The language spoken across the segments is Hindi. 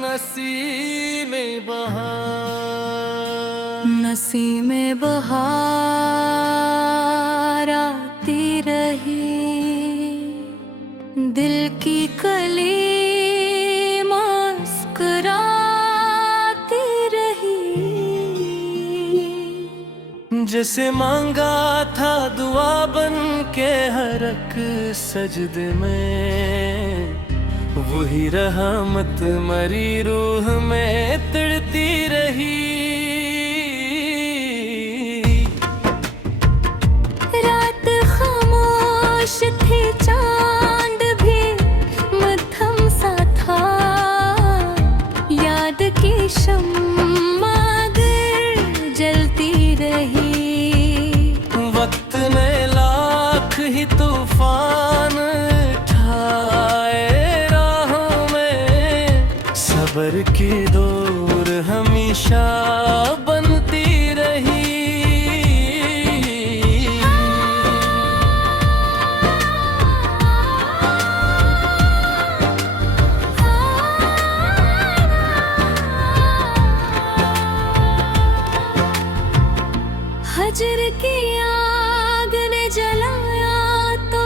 नसीमे बहार, नसीमे बहार आती रही, दिल की कली मुस्कुराती रही। जैसे मांगा था दुआ बन के हर एक सजदे में, वही रहमत मरी रूह में तड़ती रही। रात खामोश थी, चांद भी मध्यम सा था, याद की शम्मा गर जलती रही। वक्त ने लाख ही तूफान सबर की डोर हमेशा बनती रही। हजर की आग ने जलाया तो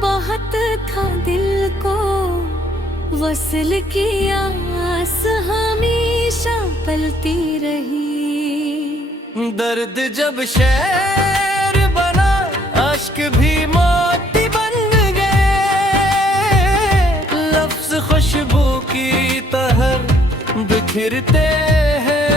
बहुत था दिल को, वसल की आस हमेशा पलती रही। दर्द जब शेर बना, अश्क भी मोती बन गए। लफ्ज खुशबू की तरह बिखरते हैं।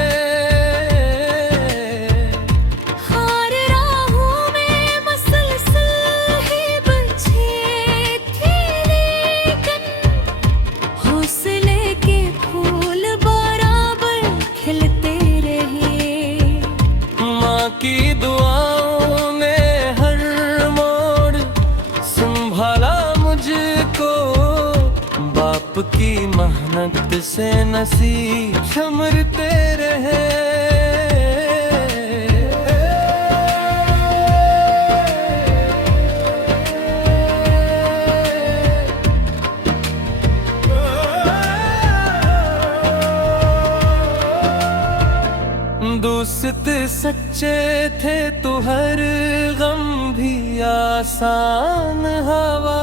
की दुआओं ने हर मोड़ संभाला मुझको, बाप की मेहनत से नसीब संवरते रहे। दोस्त सच्चे थे तो हर गम भी आसान हवा,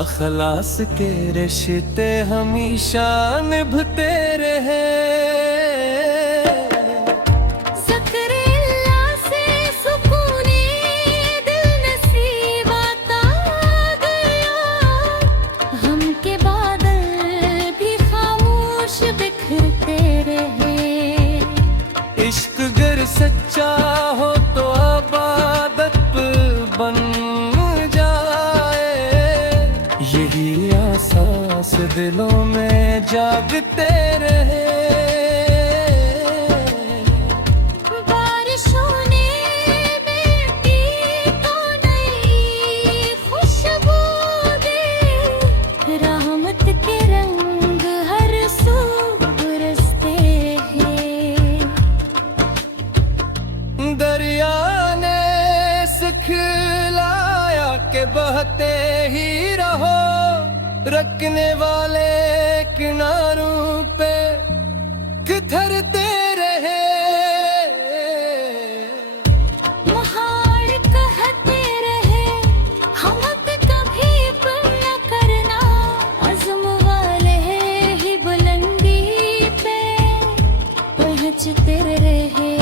अखलास के रिश्ते हमेशा निभते रहे। इश्क गर सच्चा हो तो आबादत बन जाए, यही एहसास दिलों में जागते रहे। बारिशों ने मिट्टी को नई खुशबू दे, रहमत के रंग हर सू बरसते हैं। दरिया ने सिखलाया के बहते ही रहो, रखने वाले किनारों पे किधरते रहे। महार कहते रहे हम पे कभी पर न करना, अज़्म वाले ही बुलंदी पे पहुंचते रहे।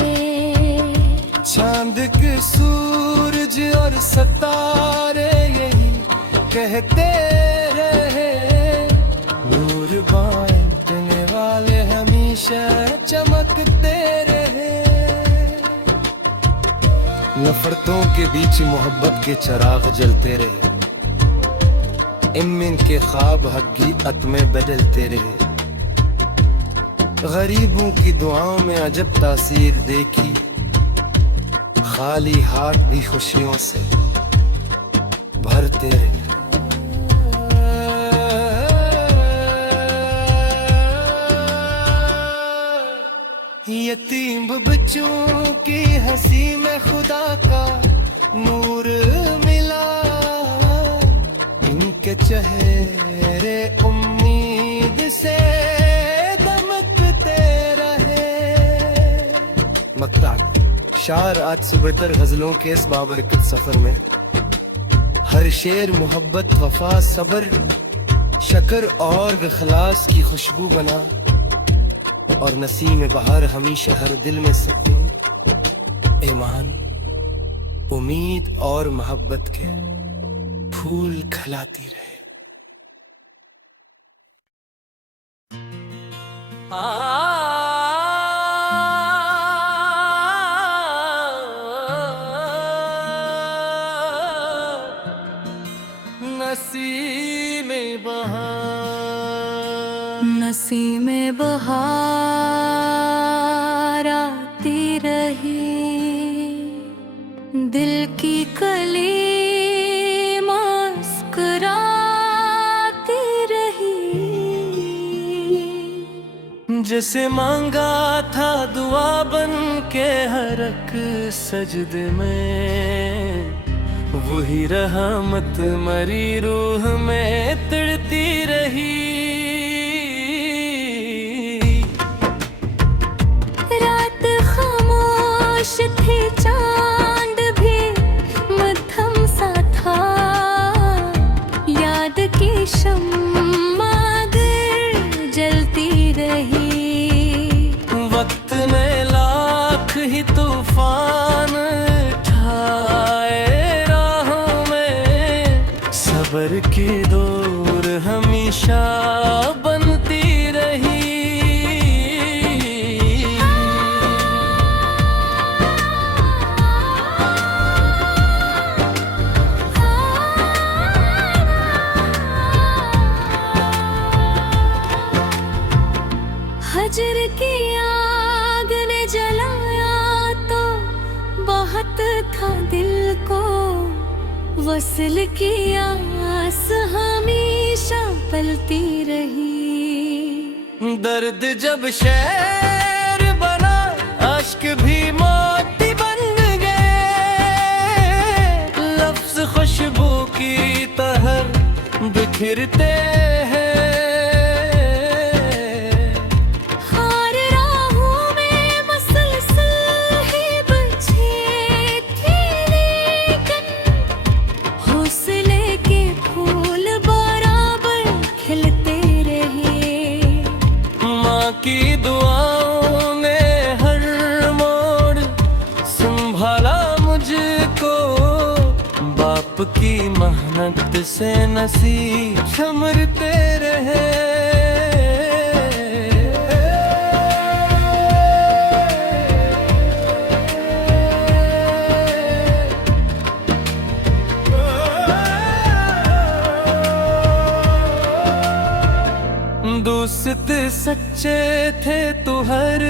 चांद के सूरज और सितारे यही कहते रहे, नूर बांटने वाले हमेशा चमकते रहे। नफरतों के बीच मोहब्बत के चिराग जलते रहे, इम्मिन के ख्वाब हकीकत में बदलते रहे। गरीबों की दुआओं में अजब तासीर देखी, खाली हाथ भी खुशियों से भरते रहे। यतीम बच्चों की हंसी में खुदा का नूर मिला, इनके चेहरे उम्मीद से दमकते रहे। मकता शार आज सुबह गजलों के इस बाबरकत सफर में हर शेर मोहब्बत, वफा, सब्र, शकर और इखलास की खुशबू बना, और नसीम बहार हमेशा हर दिल में सुकून, ईमान, उम्मीद और मोहब्बत के फूल खिलाती रहे। नसीम बहार, नसीम बहार आती रही, दिल की कली मुस्कुराती रही। जिसे मांगा था दुआ बन के हर एक सजदे में, वही रहमत मरी रूह में तड़ती रही। रात खामोश थी, चांद भी मध्यम सा था, याद की शम्मा गर जलती रही। वक्त ने लाख ही तूफान उठाए, सबर की डोर हमेशा बनती रही। हजर की आग ने जलाया तो बहुत था दिल को, वसल की आस हमेशा पलती रही। दर्द जब शेर बना, अश्क भी मोती बन गए, लफ्ज खुशबू की तरह बिखरते हैं। की दुआओं ने हर मोड़ संभाला मुझको, बाप की मेहनत से नसीब संवरते रहे। दोस्त सच्चे थे तो हर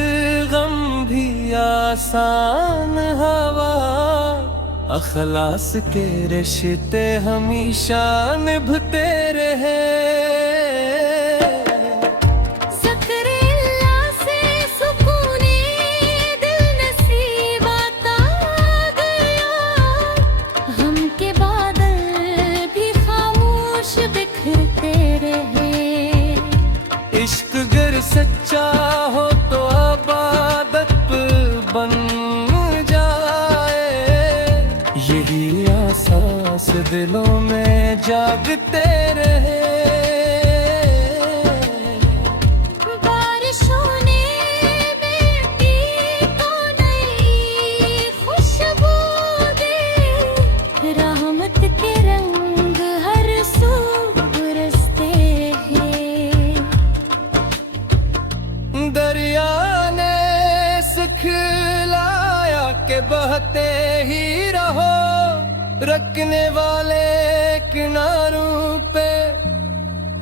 गम भी आसान हवा, अखलास के रिश्ते हमेशा निभते रहे। इश्क गर सच्चा हो तो आबादत बन जाए, यही आसास दिलों में जागते रहे। बारिशों ने मिट्टी को नई खुशबू दी, रहमत के रंग हर सू बरसते हैं। दरिया ने सिखलाया के बहते ही रहो, रखने वाले किनारों पे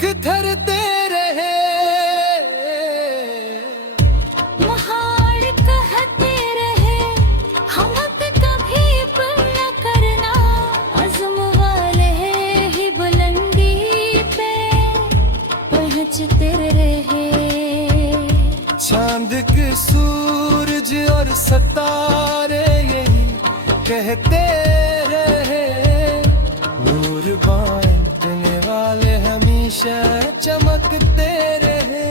किधरते रहे। महार कहते रहे हम पे कभी पर न करना, अज़्म वाले ही बुलंदी पे पहुंचते रहे। चांद के सूरज सितारे यही कहते रहे, नूर बांटने वाले हमेशा चमकते रहे।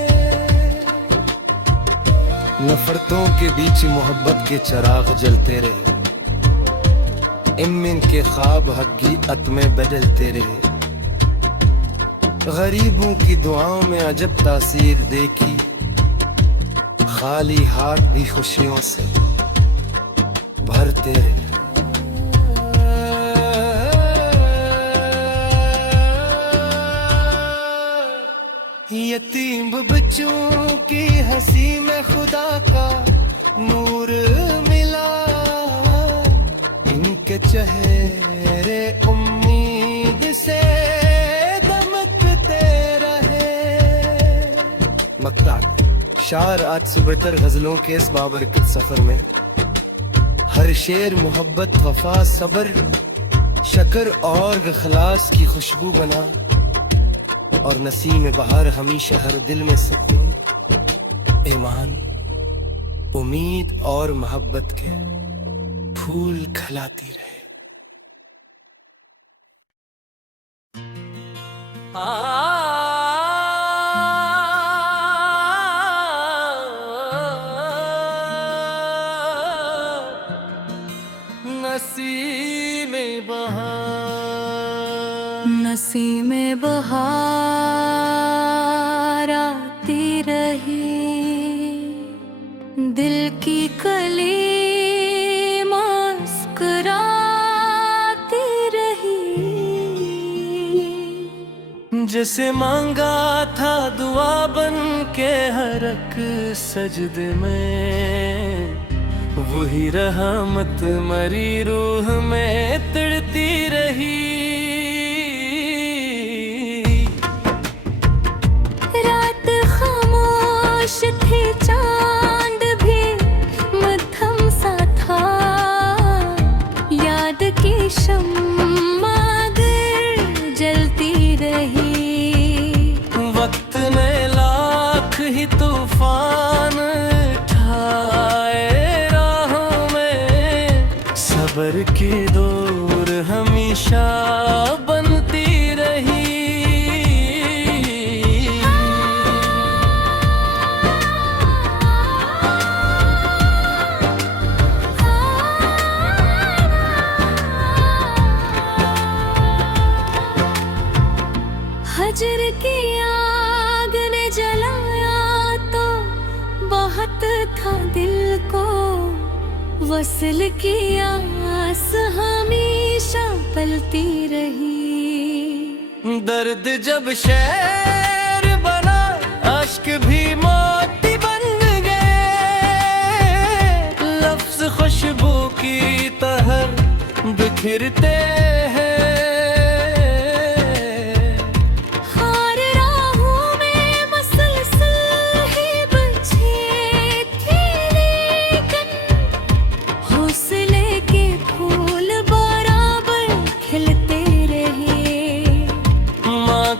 नफरतों के बीच मोहब्बत के चिराग जलते रहे, इम्मिन के ख्वाब हकीकत में बदलते रहे। गरीबों की दुआओं में अजब तासीर देखी, खाली हाथ भी खुशियों से भरते रहे। यतीम बच्चों की हंसी में खुदा का नूर मिला, इनके चेहरे उम्मीद से दमकते रहे। मक्ता शार आज सुबह तर गजलों के इस बाबरकत सफर में, हर शेर मोहब्बत वफा सबर शकर और इखलास की खुशबू बना, और नसीम बहार हमेशा हर दिल में सुकून, ईमान, उम्मीद और मोहब्बत के फूल खिलाती रहे। नसीमे बहार, नसीमे बहार आती रही, दिल की कली मुस्कुराती रही। जैसे मांगा था दुआ बन के हर एक सजदे में, वही रहमत मरी रूह में तड़ती रही। रात खामोश थी, चांद भी मध्यम सा था, याद की शम्मा दिल जलती रही। वक्त ने लाख ही तूफान उठाए राहों में, सबर की डोर हमेशा बनती रही। हजर की आग ने जलाया तो बहुत था दिल को, वसल की आस हमेशा पलती रही। दर्द जब शेर बना, अश्क भी मोती बन गए, लफ्ज खुशबू की तरह बिखरते हैं।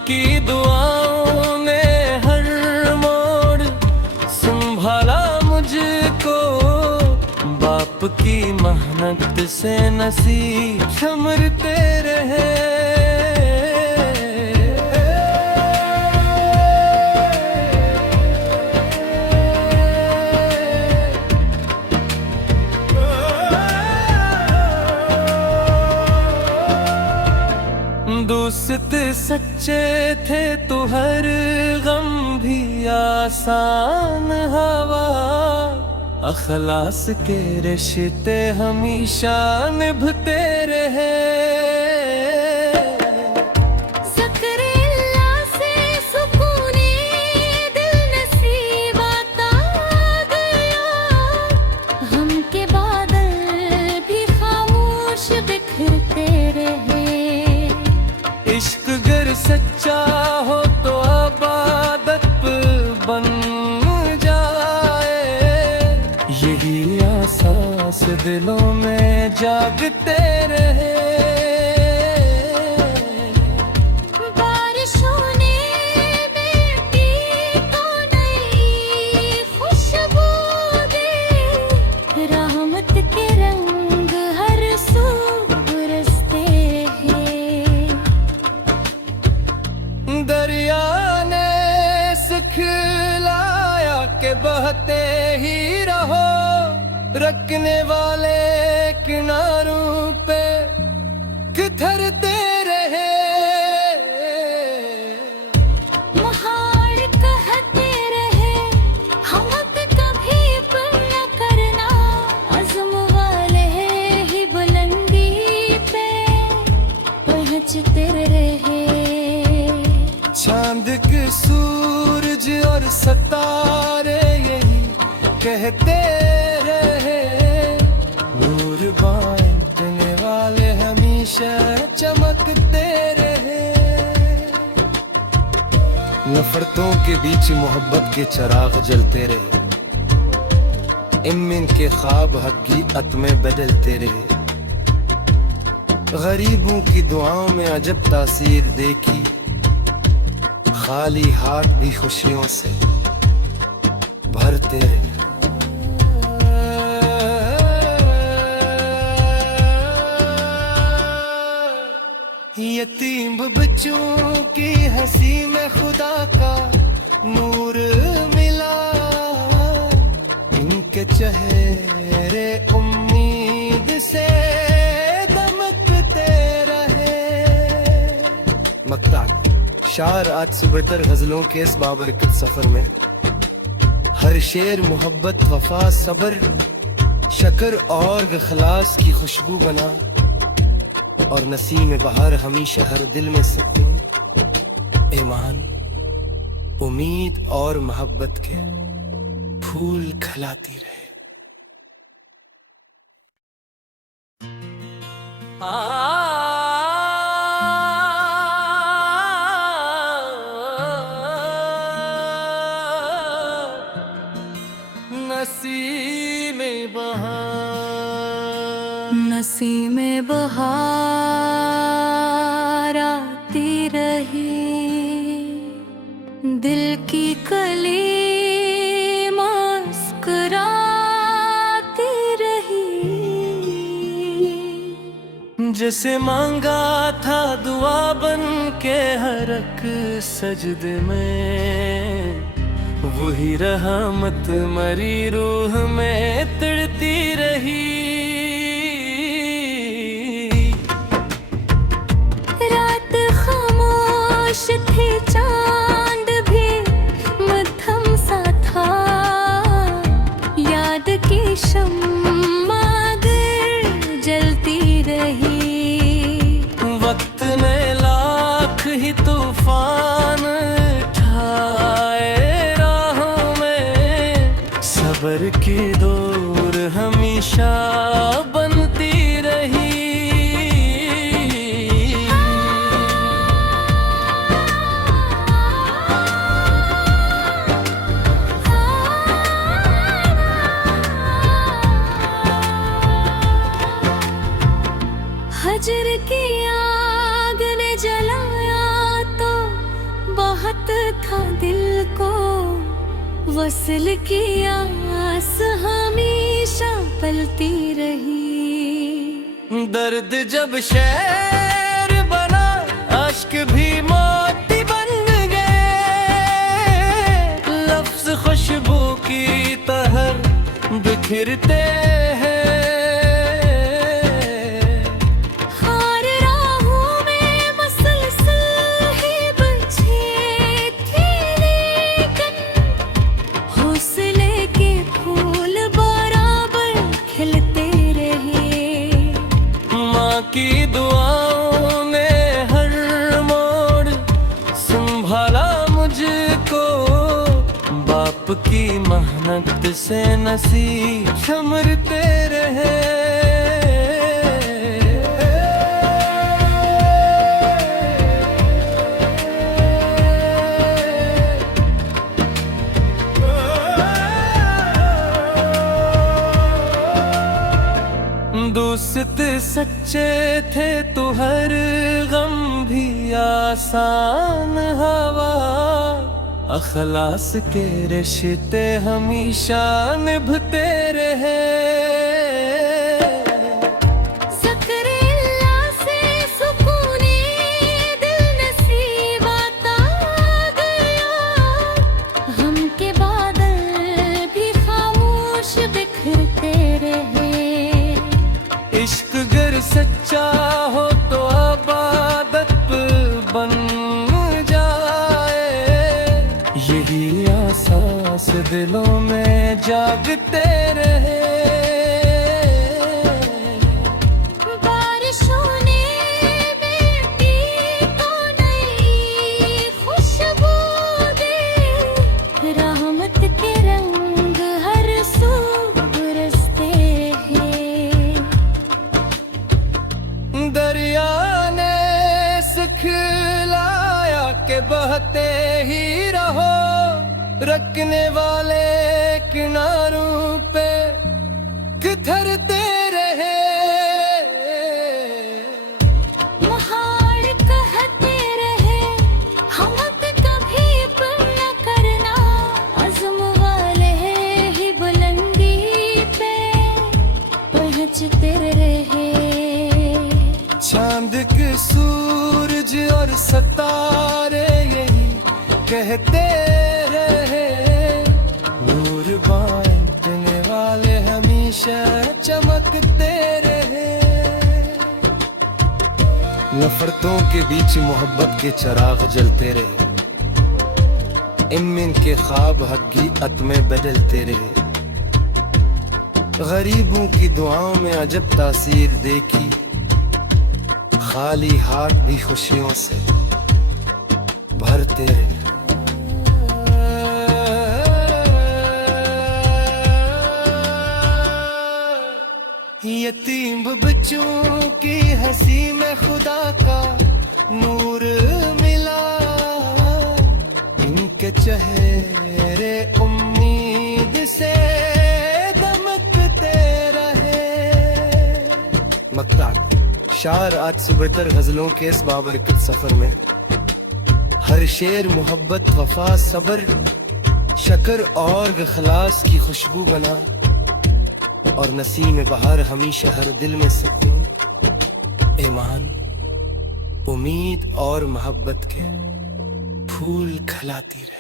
की दुआओं ने हर मोड़ संभाला मुझको, बाप की मेहनत से नसीब संवरते रहे। दोस्त सच्चे थे तो हर गम भी आसान हवा, अखलास के रिश्ते हमेशा निभते रहे। इश्क गर सच्चा हो तो आबादत बन जाए, यही आसास दिलों में जागते रहे। बारिशों ने बेटी को नई खुशबू दी, के रंग हर सू बरसते हैं। दरिया ने सिखलाया के बहते ही रहो, रखने वाले किनारों पे किधरते रहे। महान कहते रहे हम कभी पर न करना, अज़्म वाले ही बुलंदी पे पहुंचते रहे। चांद के सूरज और सितारे यही कहते रहे, नूर बांटने वाले हमेशा चमकते रहे। नफरतों के बीच मोहब्बत के चिराग जलते रहे, इनमें के ख्वाब हकीकत में बदलते रहे। गरीबों की दुआओं में अजब तासीर देखी, खाली हाथ भी खुशियों से भरते रहे। यतीम बच्चों की हंसी में खुदा का नूर मिला, इनके चेहरे उम्मीद से दमकते रहे। मक्ता शार आज सुबह तर गजलों के इस बाबरकत सफर में, हर शेर मोहब्बत वफा सबर शकर और इखलास की खुशबू बना, और नसीम बहार हमेशा हर दिल में सुकून, ईमान, उम्मीद और मोहब्बत के फूल खिलाती रहे। नसीम बहार, नसीम बहार आती रही, दिल की कली मुस्कुराती रही। जैसे मांगा था दुआ बन के हर एक सजदे में, वही रहमत मरी रूह में तड़ती रही। रात खामोश थी, चांद भी मध्यम सा था, याद की शम्मा गर जलती रही। वक्त ने लाख ही तूफान उठाए, सबर की डोर हमेशा बनती रही। हजर की आग ने जलाया तो बहुत था दिल को, वसल की आस हमेशा पलती रही। दर्द जब शेर बना, अश्क भी मोती बन गए, लफ्ज खुशबू की तरह बिखरते हैं। की दुआओं ने हर मोड़ संभाला मुझको, बाप की मेहनत से नसीब संवरते रहे। दोस्त सच्चे थे तो हर गम भी आसान हवा, अखलास के रिश्ते हमेशा निभते रहे। फिरते रहे। इश्क गर सच्चा हो तो आबादत बन जाए, यही आसास दिलों में जागते रहे। बारिशों ने मिट्टी को नई खुशबू दी, रहमत के रंग हर सू बरसते हैं। दरिया ने सिखलाया के बहते ही रहो, रखने वाले किनारों पे किधरते रहे। महार कहते रहे हम पे कभी पर न करना, अज़्म वाले ही बुलंदी पे पहुंचते रहे। चांद के सूरज और सितारे यही कहते रहे, नूर बांटने वाले हमेशा चमकते रहे। नफरतों के बीच मोहब्बत के चिराग जलते रहे, इनमें के ख्वाब हकीकत में बदलते रहे। गरीबों की दुआओं में अजब तासीर देखी, खाली हाथ भी खुशियों से भरते रहे। यतीम बच्चों की हंसी में खुदा का नूर मिला, इनके चेहरे उम्मीद से दमकते रहे। मक्ता शार आज सुबह तर गजलों के इस बाबरकत सफर में, हर शेर मोहब्बत वफा सब्र शकर और इखलास की खुशबू बना, और नसीम बहार हमेशा हर दिल में सुकून, ईमान, उम्मीद और मोहब्बत के फूल खिलाती रहे।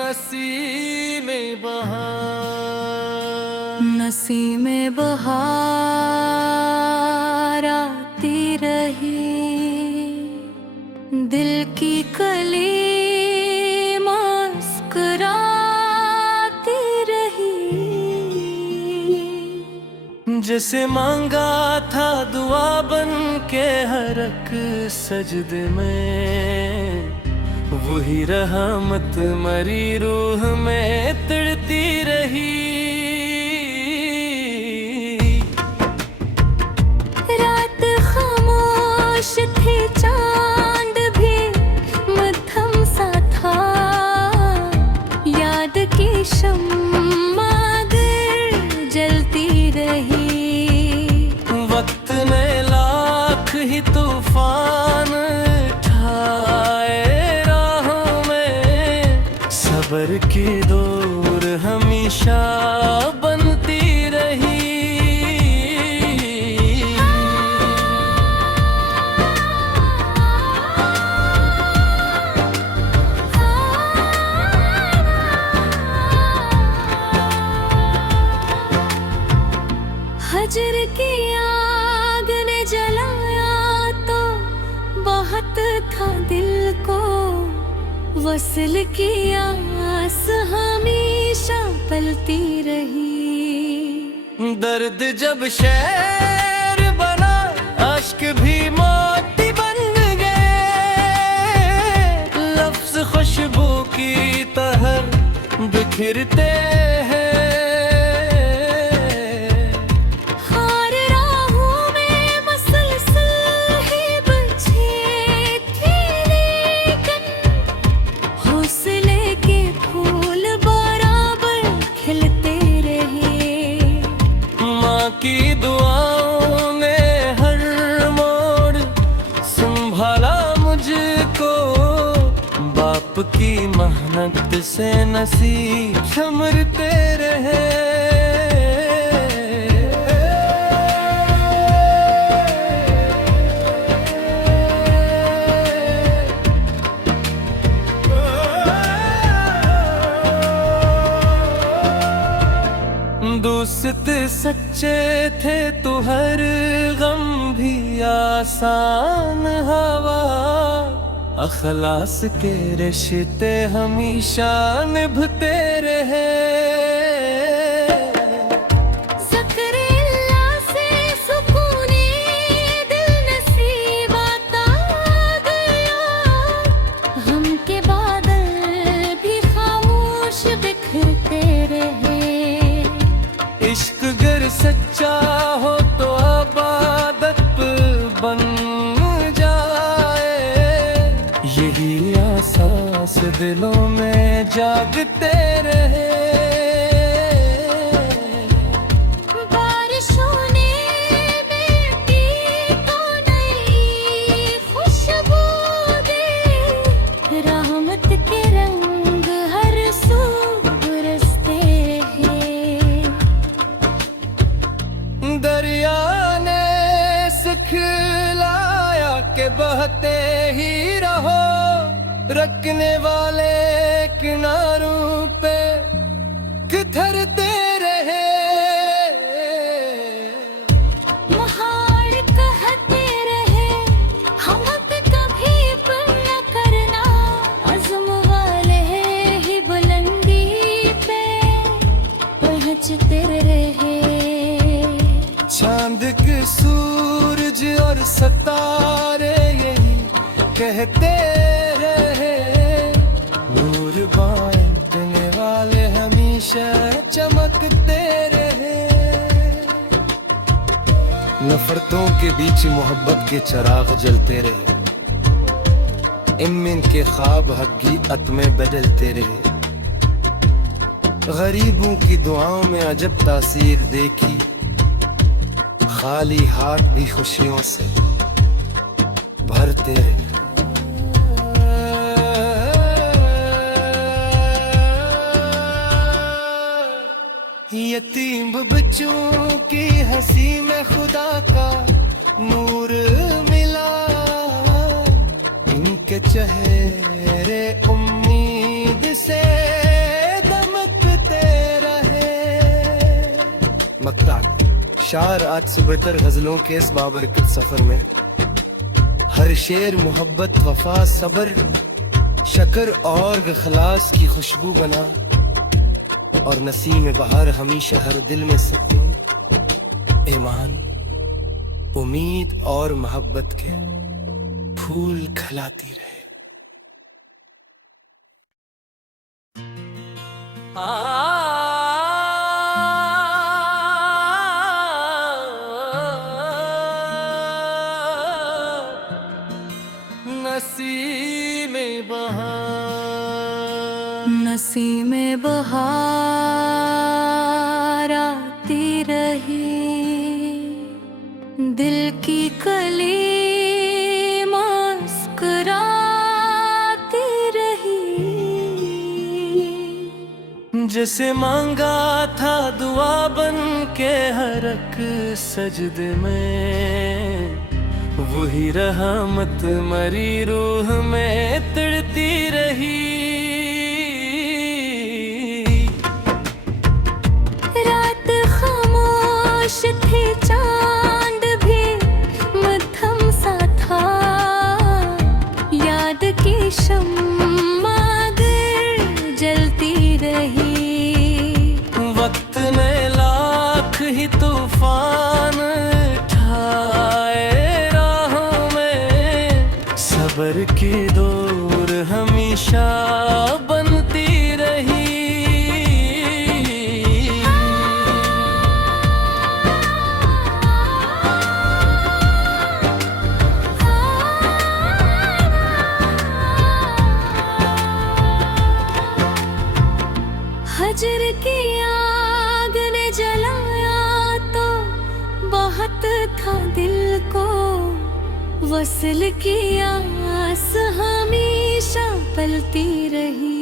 नसीम बहार, नसीम बहार आती रही, दिल की कली मुस्कुराती रही। जिसे मांगा था दुआ बन के हर एक सजदे में, वही रहमत मरी रूह में तड़ती रही। रात खामोश थी, चांद भी मध्यम सा था, याद की शम्मा गर जलती रही। वक्त ने लाख ही तूफान उठाए, सबर की डोर हमेशा बनती रही। हजर की आग ने जलाया तो बहुत था दिल को, वसल की आस हमेशा पलती रही। दर्द जब शेर बना, अश्क भी मोती बन गए, लफ्ज खुशबू की तरह बिखरते हैं। की दुआओं ने हर मोड़ संभाला मुझको, बाप की मेहनत से नसीब संवरते रहे। दोस्त सच्चे थे तो हर गम भी आसान हवा, अखलास के रिश्ते हमेशा निभते रहे। इश्क गर सच्चा हो तो आबादत बन जाए, यही एहसास दिलों में जागते रहे। बारिशों ने बेटी को नई खुशबू दी, रहमत के रंग हर सू बरसते रहे। दरिया ने सिखलाया के बहते ही रहो, रखने वाले किनारों पे किधरते रहे। महार कहते रहे हम पे कभी पर न करना, अज़्म वाले ही बुलंदी पे पहुंचते रहे। चांद के सूरज और सितारे यही कहते रहे, नूर बांटने वाले हमेशा चमकते रहे। नफरतों के बीच मोहब्बत के चिराग जलते रहे, इम्मिन के ख्वाब हकीकत में बदलते रहे। गरीबों की दुआओं में अजब तासीर देखी, खाली हाथ भी खुशियों से भरते रहे। यतीम बच्चों की हंसी में खुदा का नूर मिला, इनके चेहरे उम्मीद से दमकते रहे। मक्ता शार आज सुबह तर गजलों के इस बाबरकत सफर में, हर शेर मोहब्बत वफा सबर शकर और खलास की खुशबू बना, और नसीम बहार हमेशा हर दिल में सुकून, ईमान, उम्मीद और मोहब्बत के फूल खिलाती रहे। नसीमे बहार आती रही, दिल की कली मुस्कुराती रही। जैसे मांगा था दुआ बन के हर एक सजदे में, वही रहमत मरी रूह में तड़ती रही। रात खामोश थी, चांद भी मध्यम सा था, याद की शम्मा जलती रही। वक्त ने लाख ही तूफान सबर की डोर हमेशा बनती रही। हजर की आग ने जलाया तो बहुत था दिल को, वसल की आस हमेशा पलती रही।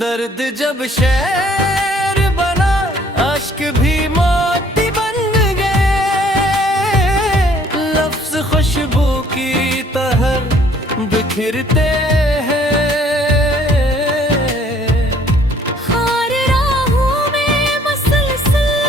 दर्द जब शेर बना, अश्क भी मोती बन गए, लफ्ज खुशबू की तरह बिखरते हैं। हार राहों में मुसलसल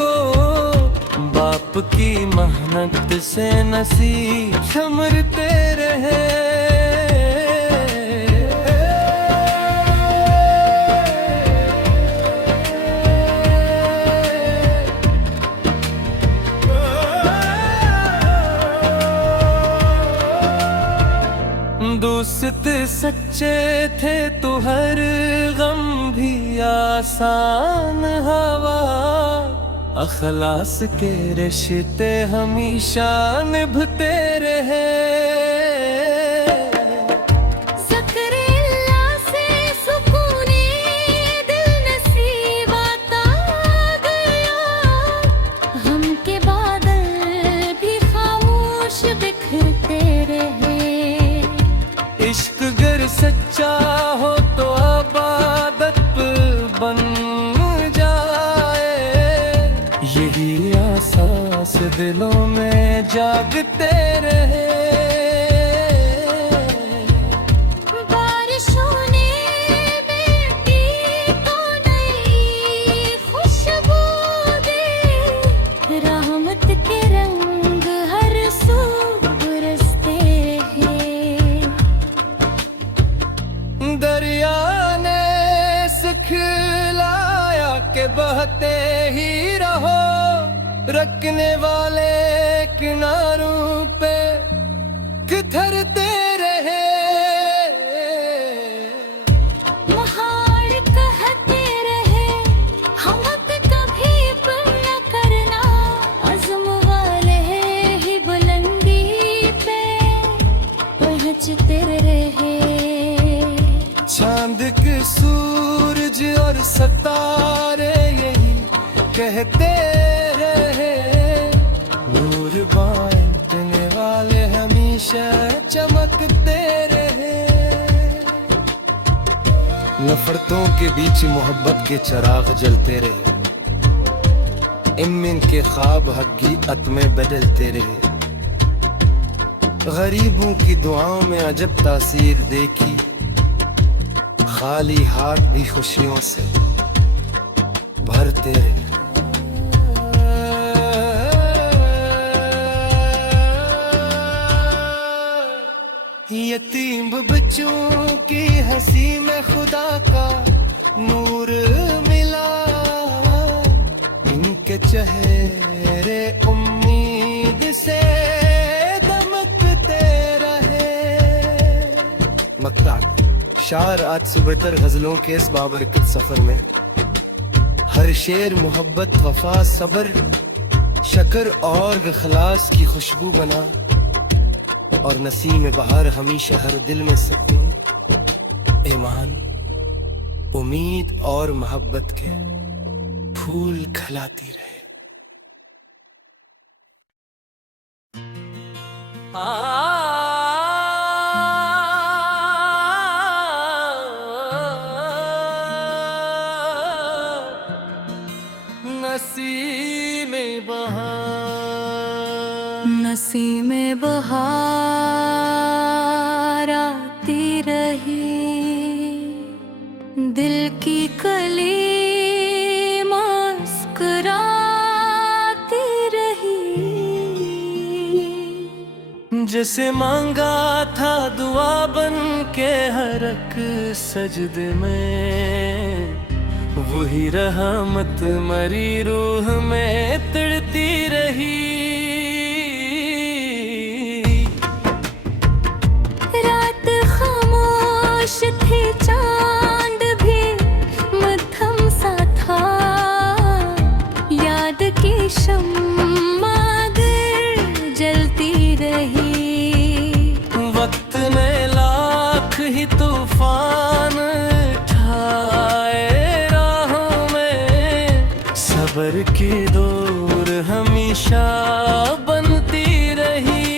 को बाप की मेहनत से नसीब संवरते रहे। दोस्त सच्चे थे तो हर गम भी आसान हवा, अखलास के रिश्ते हमेशा निभते रहे। ज़िक्र-ए-अल्लाह से सुकूने दिल नसीब आता गया, गम के बादल भी खामोश बिखरते रहे। इश्क गर सच्चा हो तो आबादत बन जाए, यही आसास दिलों में जागते रहे। बारिशों ने मिट्टी को नई खुशबू दी, रहमत के रंग हर सू बरसते हैं। दरिया ने सिखलाया के बहते ही रहो, रखने वाले किनारों पे किधरते रहे। महार कहते रहे हम कभी पर न करना, अज़्म वाले ही बुलंदी पे पहुंचते रहे। चांद के सूरज और सितारे यही कहते रहे, नूर बांटने वाले हमेशा चमकते रहे। नफरतों के बीच मोहब्बत के चिराग जलते रहे, इनमें के ख्वाब हकीकत में बदलते रहे। गरीबों की दुआओं में अजब तासीर देखी, खाली हाथ भी खुशियों से भरते रहे। यतीम बच्चों की हंसी में खुदा का नूर मिला, इनके चेहरे उम्मीद से दमकते रहे। मक्ता शार आज सुबह तर गजलों के इस बाबरकत सफर में, हर शेर मोहब्बत वफा सबर शकर और इखलास की खुशबू बना, और नसीम में बहार हमेशा हर दिल में सुकून, ईमान, उम्मीद और मोहब्बत के फूल खिलाती रहे। नसीमे बहार, नसीमे बहार आती रही, दिल की कली मुस्कुराती रही। जिसे मांगा था दुआ बन के हर एक सजदे में, वही रहमत मरी रूह में तड़ती रही। रात खामोश थी, चांद भी मध्यम सा था, याद की शम्मा गर जलती रही। वक्त में लाख ही तूफान उठाए, सबर की डोर हमेशा बनती रही।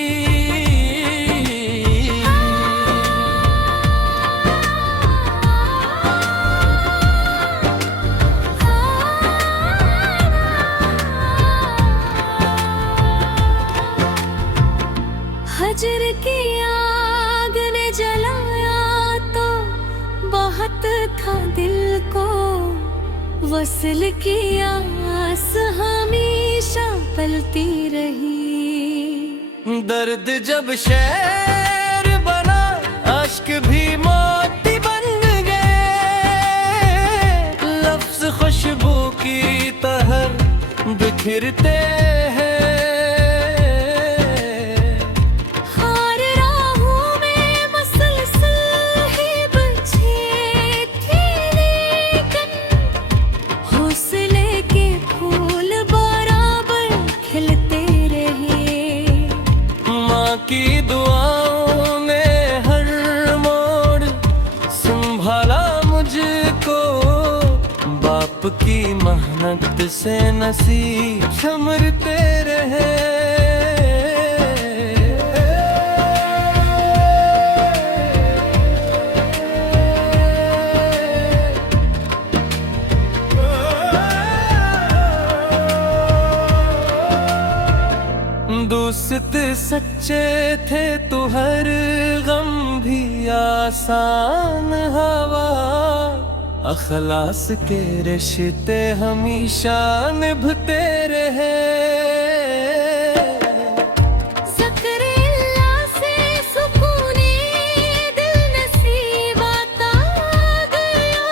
हजर की आग ने जलाया तो बहुत था दिल को, वसल की आस हमें दर्द जब शेर बना, अश्क भी मोती बन गए। लफ्ज खुशबू की तरह बिखरते हैं। हार राहों में मसलसल ही बचे थे, लेकिन हौसले के फूल बराबर खिलते रहे। माँ की दुआओं ने हर मोड़ संभाला मुझको, बाप की मेहनत से नसीब संवरते रहे। दोस्त सच्चे थे तो हर गम भी आसान हवा, अखलास के रिश्ते हमेशा निभते रहे। ज़िक्र-ए-अल्लाह से सुकूने दिल नसीब आता गया,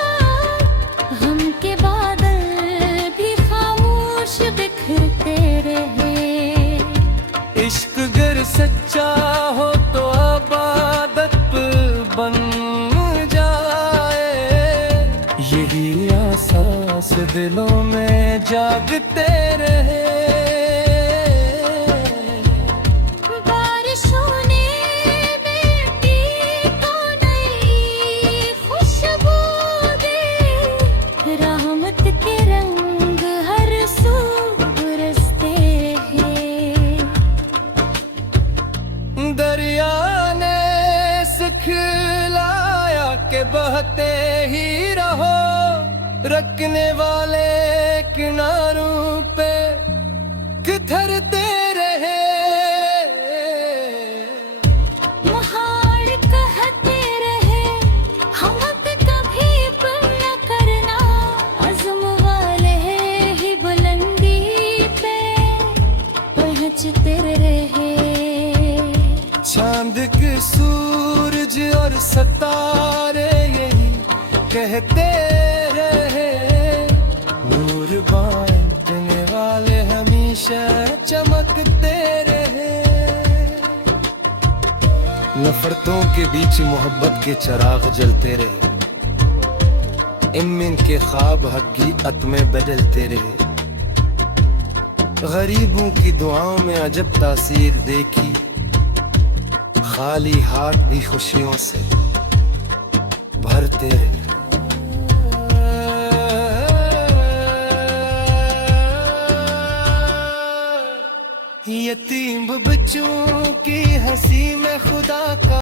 गम के बादल भी खामोश बिखरते रहे। इश्क गर सच्चा हो तो आबादत बन जाए, यही एहसास दिलों में जागते रहे। बारिशों ने मिट्टी को नई खुशबू दी, रहमत के रंग हर सू बरसते हैं। दरिया ने सिखलाया के बहते ही रहो, रखने वाले किनारों पे किधरते रहे। मुहार कहते रहे हम पे कभी पर न करना, अज़्म वाले ही बुलंदी पे पहुंचते रहे। चांद के सूरज और सितारे यही कहते रहे, नूर बांटने वाले हमेशा चमकते रहे। नफरतों के बीच मोहब्बत के चिराग जलते रहे, इनमें के ख्वाब हकीकत में बदलते रहे। गरीबों की दुआओं में अजब तासीर देखी, खाली हाथ भी खुशियों से भरते रहे। यतीम बच्चों की हंसी में खुदा का